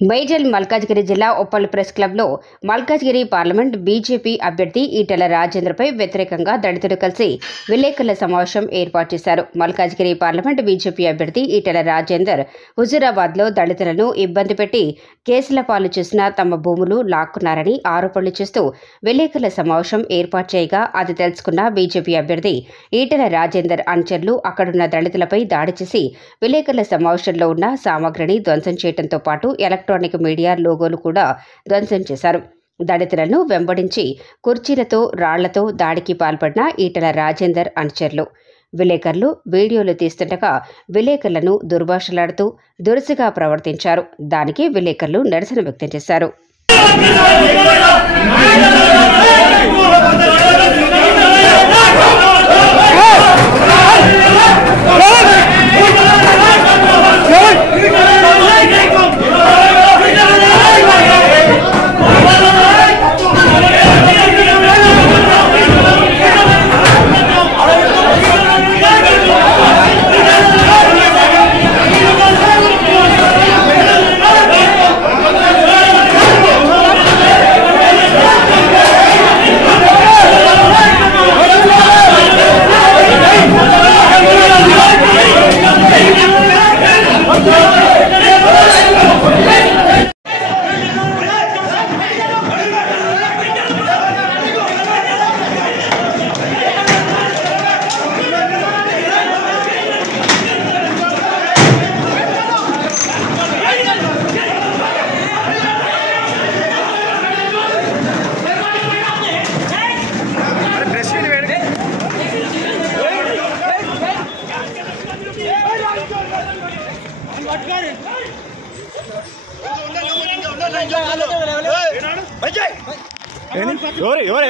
మేజల్ మల్కాజ్గిరి జిల్లా ఉప్పల్ ప్రెస్ క్లబ్లో Malkajgiri parliament BJP అభ్యర్థి ఈటెల రాజేందర్పై వ్యతిరేకంగా దళితులు కలిసి విలేకరుల సమావేశం ఏర్పాటు చేశారు. మల్కాజ్గిరి పార్లమెంట్ బీజేపీ అభ్యర్థి ఈటెల రాజేందర్ హుజూరాబాద్లో దళితులను ఇబ్బంది పెట్టి కేసుల పాలు చేసిన తమ భూములు లాక్కున్నారని ఆరోపణలు చేస్తూ విలేకరుల సమావేశం ఏర్పాటు చేయగా అది తెలుసుకున్న బీజేపీ అభ్యర్థి ఈటెల రాజేందర్ అనుచరులు అక్కడున్న దళితులపై దాడి చేసి విలేకరుల సమావేశంలో ఉన్న సామగ్రిని ధ్వంసం చేయడంతో పాటు ఎలక్ట్రానిక్ మీడియా లోగోలు కూడా ధ్వంసం చేశారు. దళితులను వెంబడించి కుర్చీలతో రాళ్లతో దాడికి పాల్పడిన ఈటెల రాజేందర్ అనుచరులు విలేకరులు వీడియోలు తీస్తుండగా విలేకరులను దుర్భాషలాడుతూ దురుసుగా ప్రవర్తించారు. దానికి విలేకరులు నిరసన వ్యక్తం చేశారు. ఎవరు